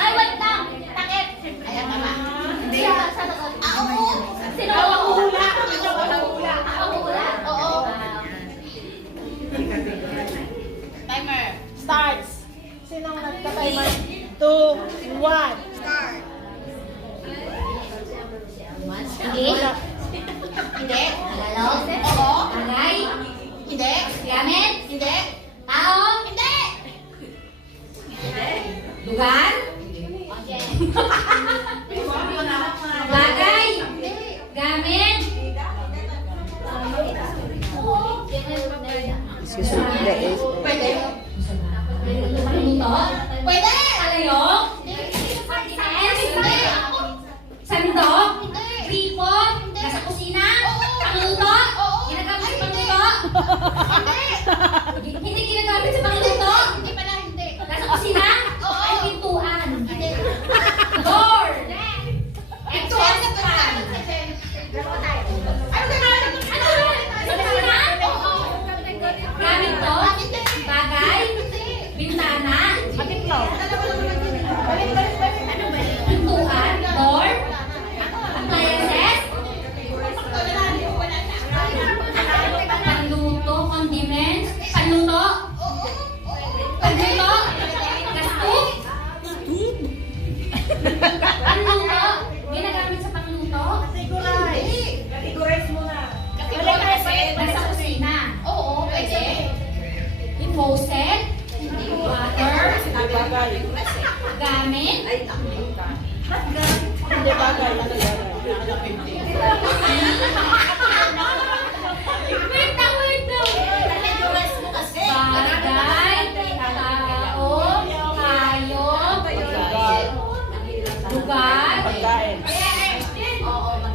Ay, wait lang. Takip. Ayan, tama. Hindi. Oo. Sino ang hula? Ako hula? Oo. Timer. Starts. Sinong nagka-timer? 2, 1. Start. Hindi. Hindi. Hello? Oo. Bagay? Hindi. Gamit? Hindi. Tao? Hindi. Lugar? Okay. Bagay? Gamit? Excuse me. Pwede? Paluto? Pwede! Palayok? Hindi. Sandok? Gripo? Nasa kusina? Pangluto? Ginagamit sa pangluto? Hindi ginagamit sa pangluto? Hindi pala, hindi. Nasa kusina? Ay, pintuan? Door? Exhaust fan? Ano gano'n? Ano? Sa kusina? Gamit to? Bagay? Bintana? Pintuan? Door? Appliances? Panluto? Condiments? Panluto? Panluto? Gasto? Panluto? Ginagamit sa pangluto? Categorize mo na. Nasa kusina? Oo, pwede. Faucet? Water? Bagay. Gamit? Hindi bagay. Wait lang, wait lang. Bagay, tao, hayop, lugar, Pagkain.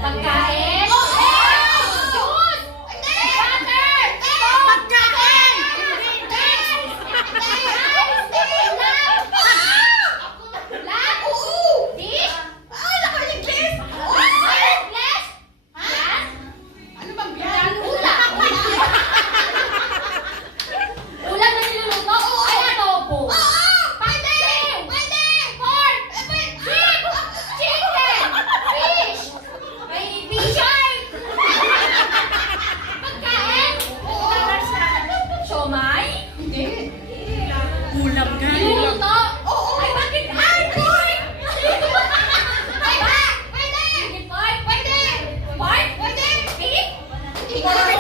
pagkain. Juice! Water! Pagkain! Lab? Dish? Necklace? Ha? Ano bang biyan? Ulam! Ulam na niluluto? Ay, adobo! Pwede! Pwede! Pork! Beef! Chicken! Fish! Baby shark! Pagkain? Siomay? Hindi. Ulam ka. Niluluto? Ay, bakit? Ay, pork! Pwede! Pwede! Pork? Pwede! Pork? Pwede! Beef? Pwede!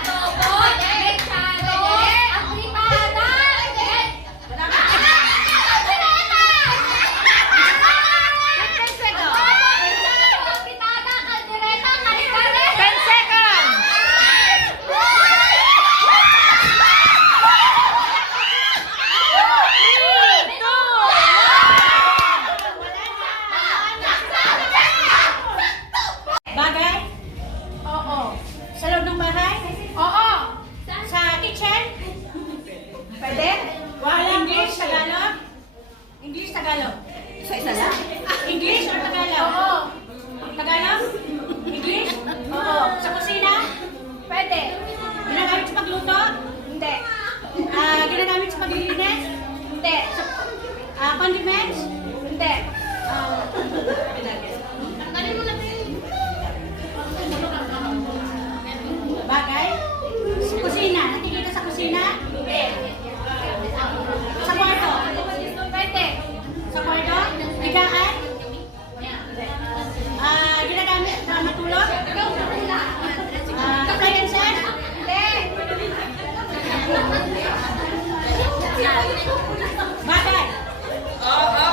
Adobo? Mechado? Apritada? Apritada, caldereta, kare-kare. 10 seconds! Bagay? Oo. Sa loob ng bahay? Oo. Sa kitchen? Pwede? Wala. English, Tagalog? English, Tagalog? Isa lang? English or Tagalog? Oo. Tagalog? English? Oo. Sa kusina? Pwede. Ginagamit sa pagluto? Hindi. Ginagamit sa paglilinis? Hindi. Condiments? Hindi. Tanggalin mo na din. Bagay? Sa kusina? Nakikita sa kusina? Hindi. Sa kwarto? Pwede. Sa kwarto? Higaan? Ginagamit sa matulog? Appliances? Hindi. Bagay? Oo.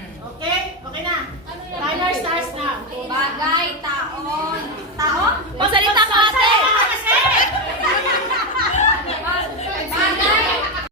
Okay.